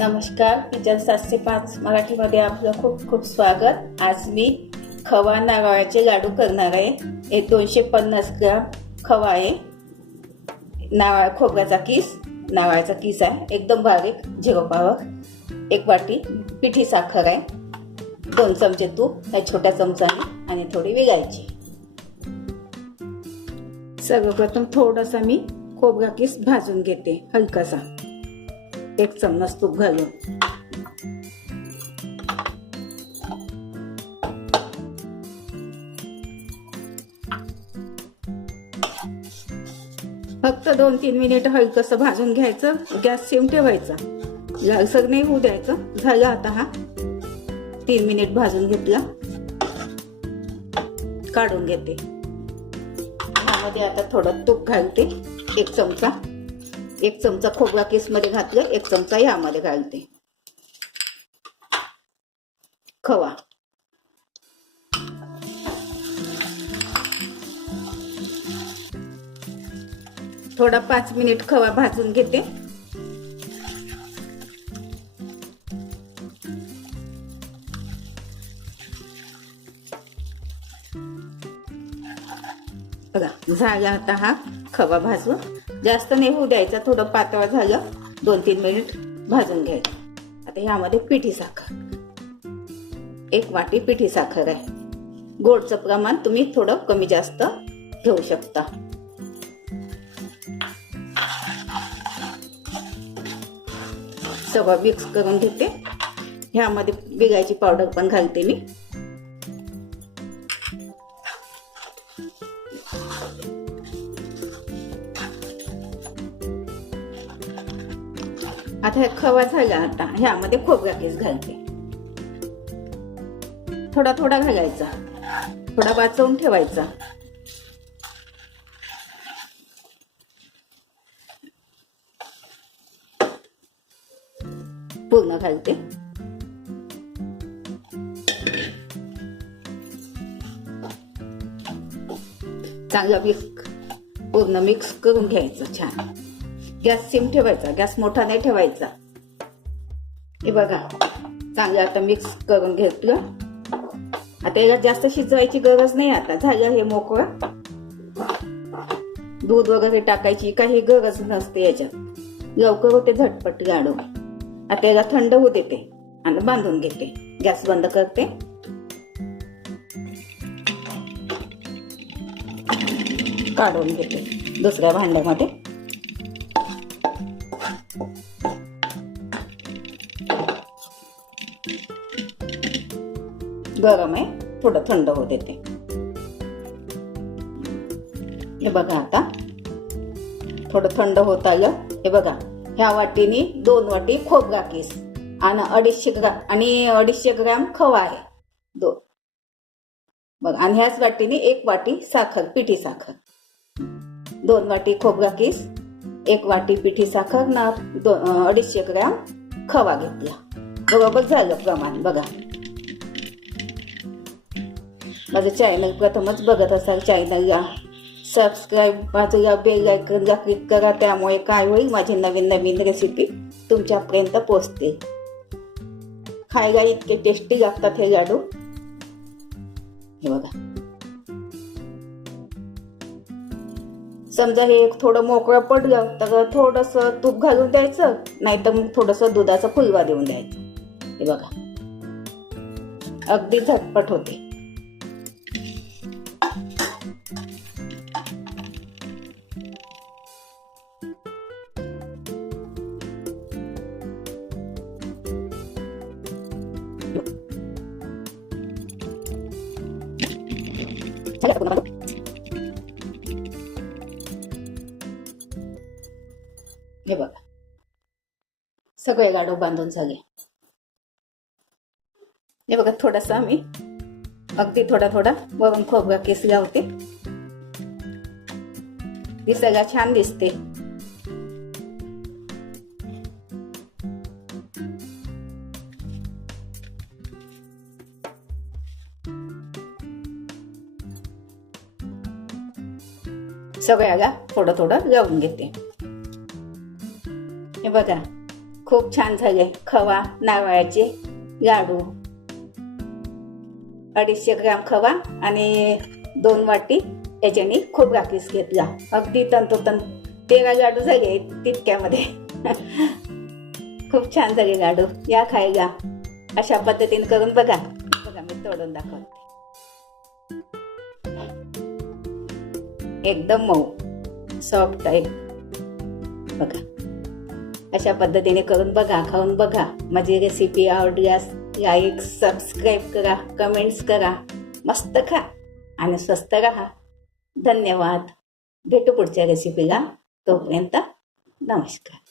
नमस्कार किचन सातशे पाच मराठीमध्ये आपलं खूप खूप स्वागत. आज मी खवा नारळाचे लाडू करणार आहे. हे दोनशे पन्नास ग्राम खवा आहे. नारळ खोबऱ्याचा किस नारळाचा किस आहे. एकदम बारीक झिरो पावर एक वाटी पिठी साखर आहे. दोन चमचे तूप या छोट्या चमचाने आणि थोडी विघायची सर्वप्रथम थोडासा मी खोबरा किस भाजून घेते हलकासा. एक चम्मच तूप घालून. फक्त दोन तीन मिनिट हलकस भाजून घ्यायचं. गॅस सेम ठेवायचा. लालसर नाही होऊ द्यायचं. झालं आता हा. तीन मिनिट भाजून घेतला. काढून घेते. ह्यामध्ये आता थोडं तूप घालते. एक चमचा. एक चमचा खोबरा केस मध्ये घातलं एक चमचा यामध्ये घालते. खवा. थोडा पाच मिनिट खवा भाजून घेते. बघा झाला आता हा खवा भाजून. जास्त नाही होऊ द्यायचा थोडं पातळ झालं दोन तीन मिनिट भाजून घ्यायचं. आता ह्यामध्ये पिठी साखर. एक वाटी पिठी साखर आहे. गोडचं प्रमाण तुम्ही थोडं कमी जास्त घेऊ शकता. सगळं मिक्स करून घेते. ह्यामध्ये बिगायची पावडर पण घालते मी. आता खवा झाला आता. ह्यामध्ये खोबरा केस घालते. थोडा थोडा घालायचा. थोडा वाचवून ठेवायचा. पूर्ण घालते. चांगलं मिक्स पूर्ण मिक्स करून घ्यायचं छान. गॅस सिम ठेवायचा गॅस मोठा नाही ठेवायचा. हे बघा चांगलं आता मिक्स करून घेतलं. आता याला जास्त शिजवायची गरज नाही आता झालं हे मोकळं. दूध वगैरे टाकायची काही गरज नसते याच्यात. लवकर होते झटपट गाडो आता याला थंड होऊ देते आणि बांधून घेते. गॅस बंद करते. काढून घेते दुसऱ्या भांड्यामध्ये. गरम आहे थोडं थंड होऊ देते. हे बघा आता. थोडं थंड होत आलं. हे बघा ह्या वाटीनी दोन वाटी खोबरा किस आणि अडीचशे ग्राम आणि अडीचशे ग्राम खवा आहे. दोन बघा आणि ह्याच वाटीने एक वाटी साखर पिठी साखर. दोन वाटी खोबरा किस एक वाटी पिठी साखर ना दो अडीचशे ग्राम खवा घेतला. बरोबर झालं प्रमाण बघा. माझं चॅनल प्रथमच बघत असाल चॅनलला सबस्क्राईब बाजूला बेल आयकनला क्लिक करा त्यामुळे काय होईल माझी नवीन नवीन रेसिपी तुमच्यापर्यंत पोचते खायला इतके टेस्टी लागतात हे लाडू. हे बघा. समजा हे थोडं मोकळं पडलं तर थोडस तूप घालून द्यायचं नाहीतर मग थोडस दुधाचा फुलवा देऊन द्यायचं. हे बघा. अगदी झटपट होते. हे बघा. सगळे गाडव बांधून झाले हे बघा थोडासा आम्ही अगदी थोडा थोडा वरून खोबरा केस लावते. दिसायला छान दिसते. सगळ्याला थोडं थोडं लावून घेते. हे बघा खूप छान झाले खवा नारळाचे लाडू. अडीचशे ग्राम खवा आणि दोन वाटी याच्याने खूप राखीस घेतला. अगदी तंतोतंत तेरा लाडू झाले तितक्यामध्ये. खूप छान झाले लाडू. या खायला. अशा पद्धतीने करून बघा. बघा मी तोडून दाखवते. एकदम मऊ सॉफ्ट आहे. बघा. अशा पद्धतीने करून बघा खाऊन बघा. माझी रेसिपी आवडल्यास लाईक सबस्क्राईब करा कमेंट्स करा. मस्त खा आणि स्वस्त राहा. धन्यवाद. भेटू पुढच्या रेसिपीला तोपर्यंत नमस्कार.